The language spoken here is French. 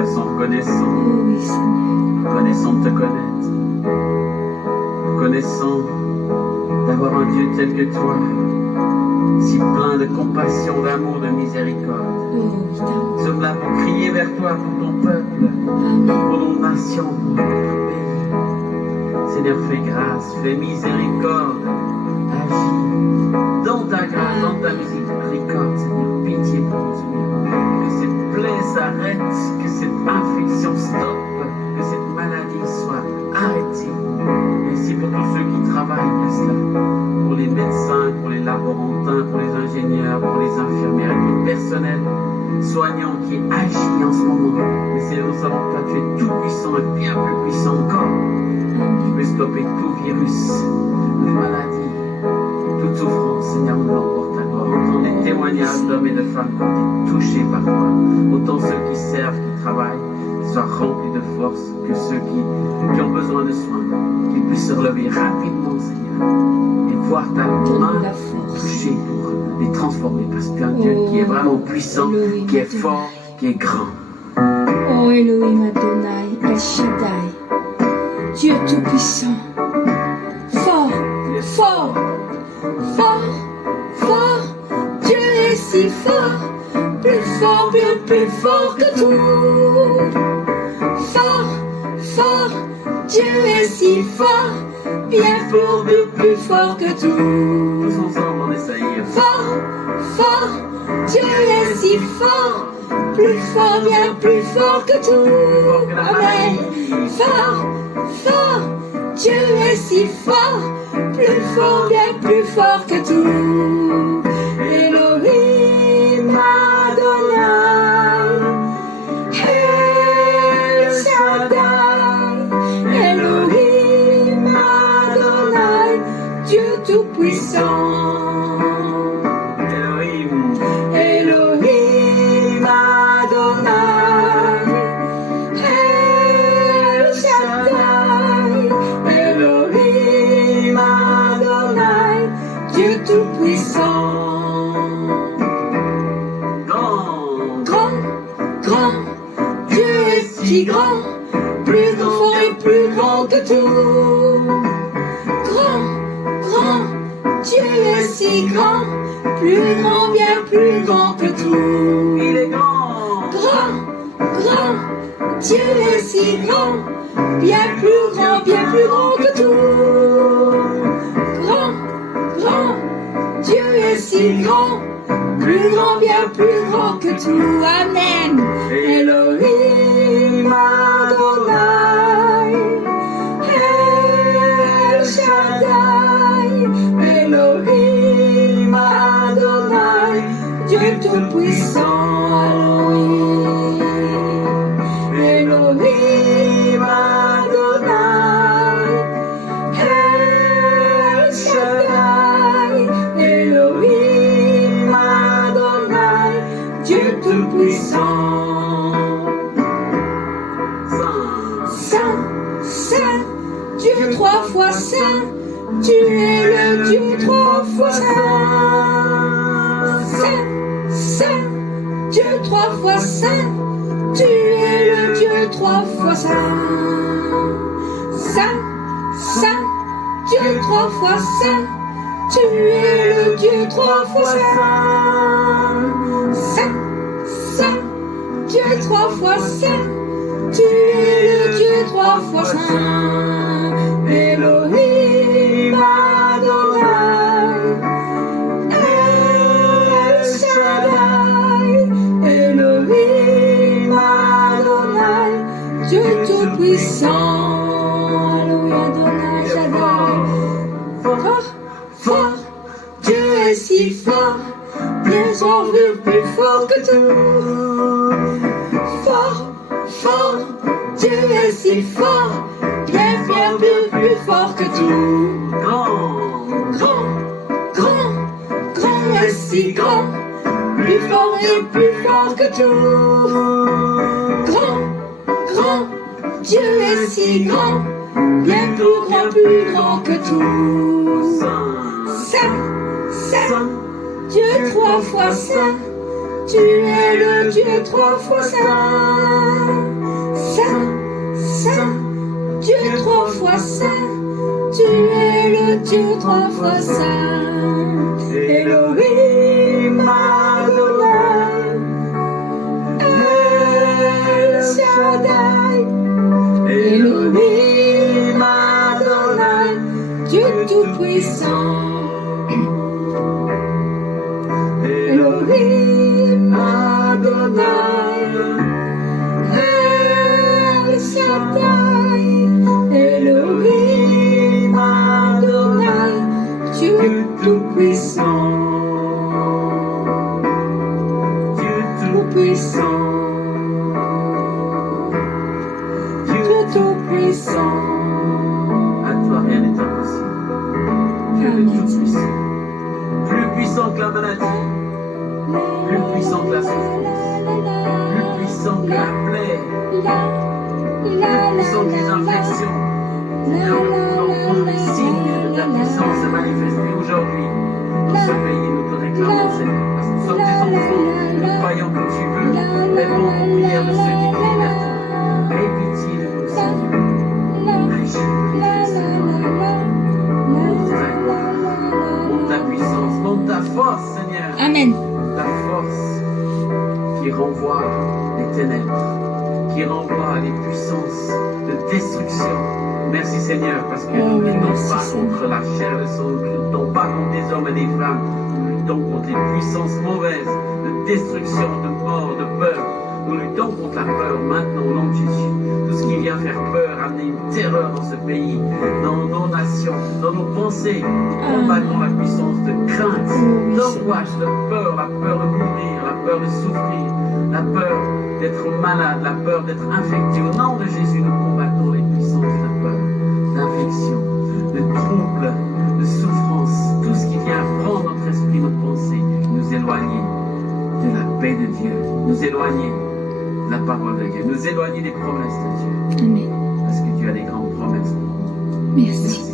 cœurs sont reconnaissants. Oh oui, Seigneur. Reconnaissants de te connaître. Reconnaissants d'avoir un Dieu tel que toi, si plein de compassion, d'amour, de miséricorde. Oh oui, Nous sommes là pour crier vers toi, pour ton peuple, Amen. pour nos nations, pour notre pays. Seigneur, fais grâce, fais miséricorde, agis dans ta grâce, dans ta miséricorde, Seigneur. Pitié pour nous, Seigneur. Que ces plaies s'arrêtent, que cette infection stoppe, que cette maladie soit arrêtée. Merci pour tous ceux qui travaillent pour cela, pour les médecins, pour les laborantins, pour les ingénieurs, pour les infirmières, pour le personnel soignant qui agit en ce moment. Mais Seigneur, nous savons que toi, tu es tout puissant et bien plus puissant encore. Tu peux stopper tout virus, toute maladie, toute souffrance. Seigneur, nous l'emporte à toi. Entends les témoignages d'hommes et de femmes qui ont été touchés par toi. Autant ceux qui servent, qui travaillent, soient remplis de force, que ceux qui ont besoin de soins, qu'ils puissent se relever rapidement, Seigneur, et voir ta main toucher pour les transformer, parce que tu es un Dieu qui est vraiment puissant, Elohim, qui est fort, qui est grand. Oh Elohim Adonai, El Shaddai, Dieu tout-puissant, fort, fort, fort, fort, Dieu est si fort, plus fort, bien plus fort que tout. Fort, fort, Dieu est si fort, bien fort, bien plus fort que tout. Tous ensemble, on essaye. Fort, fort, Dieu est si fort, plus fort, bien plus fort que tout. Amen. Fort, fort, Dieu est si fort, plus fort, bien plus fort que tout. Elohim Adonai, El Shaddai, Elohim Adonai, Dieu tout-puissant. Elohim Adonai, El Shaddai, Elohim Adonai, Dieu tout-puissant. Grand, grand, Dieu est si grand, plus grand et plus grand que tout. Grand, grand, Dieu est si grand, plus grand, bien plus grand que tout. Il est grand. Grand, grand, Dieu est si grand, bien plus grand que tout. Grand, grand, Dieu est si grand, plus grand, bien plus grand que tout. Amen. Elohim Adonai, El Shaddai, Elohim Adonai, Dieu tout-puissant. Elohim Adonai, El Shaddai, Elohim Adonai, Dieu tout-puissant. Saint, Saint, Dieu trois fois saint, tu es le Dieu trois fois saint. Saint, Saint, Dieu trois fois saint, tu es le Dieu trois fois saint. Saint, Saint, Dieu trois fois saint, tu es le Dieu trois fois saint. Saint, Saint, Dieu trois fois saint, tu es le Dieu trois fois saint. Elohim Adonai, El Shaddai, Elohim Adonai, Dieu tout-puissant. Elohim Adonai, Shaddai. Fort, fort, Dieu est si fort, bien fort, plus fort que tout. Fort, fort, Dieu est si fort, bien plus fort que tout. Grand. Grand, grand, grand est si grand, plus fort et plus fort que tout. Grand, grand, Dieu est si grand, bien plus grand que tout. Saint, Saint, Dieu trois fois saint, tu es le Dieu trois fois saint. Dieu trois fois saint, tu es le Dieu trois fois saint. Elohim Adonai, El Shaddai, Elohim Adonai, Dieu tout-puissant. Elohim Adonai, El Shaddai, Elohim Adonai, Dieu tout-puissant. Dieu tout-puissant. Dieu tout-puissant. À toi, rien n'est impossible. Dieu est tout-puissant. Plus puissant que la maladie, plus puissant que la souffrance, plus puissant que la plaie, plus puissant que les infections. Seigneur, nous pouvons voir les signes de ta puissance se manifester aujourd'hui. Dans ce pays, nous te réclamons, Seigneur, parce que nous sommes tes enfants. Nous croyons que tu veux répondre aux prières de ceux qui crient vers toi. Aie pitié de nous, Seigneur. Agis, Seigneur. Montre ta puissance, montre ta force, Seigneur. Amen. Ta force qui renvoie les ténèbres, qui renvoie les puissances de destruction. Merci Seigneur, parce que nous ne luttons pas contre la chair et le sang, nous ne luttons pas contre des hommes et des femmes, nous luttons contre les puissances mauvaises de destruction, de mort, de peur. Nous luttons contre la peur maintenant au nom de Jésus. Tout ce qui vient faire peur, amener une terreur dans ce pays, dans nos nations, dans nos pensées, nous combattons la puissance de crainte, d'angoisse, de peur, la peur de mourir, la peur de souffrir, la peur d'être malade, la peur d'être infecté. Au nom de Jésus, nous combattons les puissances de la peur, d'infection, de trouble, de souffrance, tout ce qui vient prendre notre esprit, notre pensée, nous éloigner de la paix de Dieu, nous éloigner de la parole de Dieu, nous éloigner des promesses de Dieu. Amen. Parce que Dieu a des grandes promesses pour nous. Merci.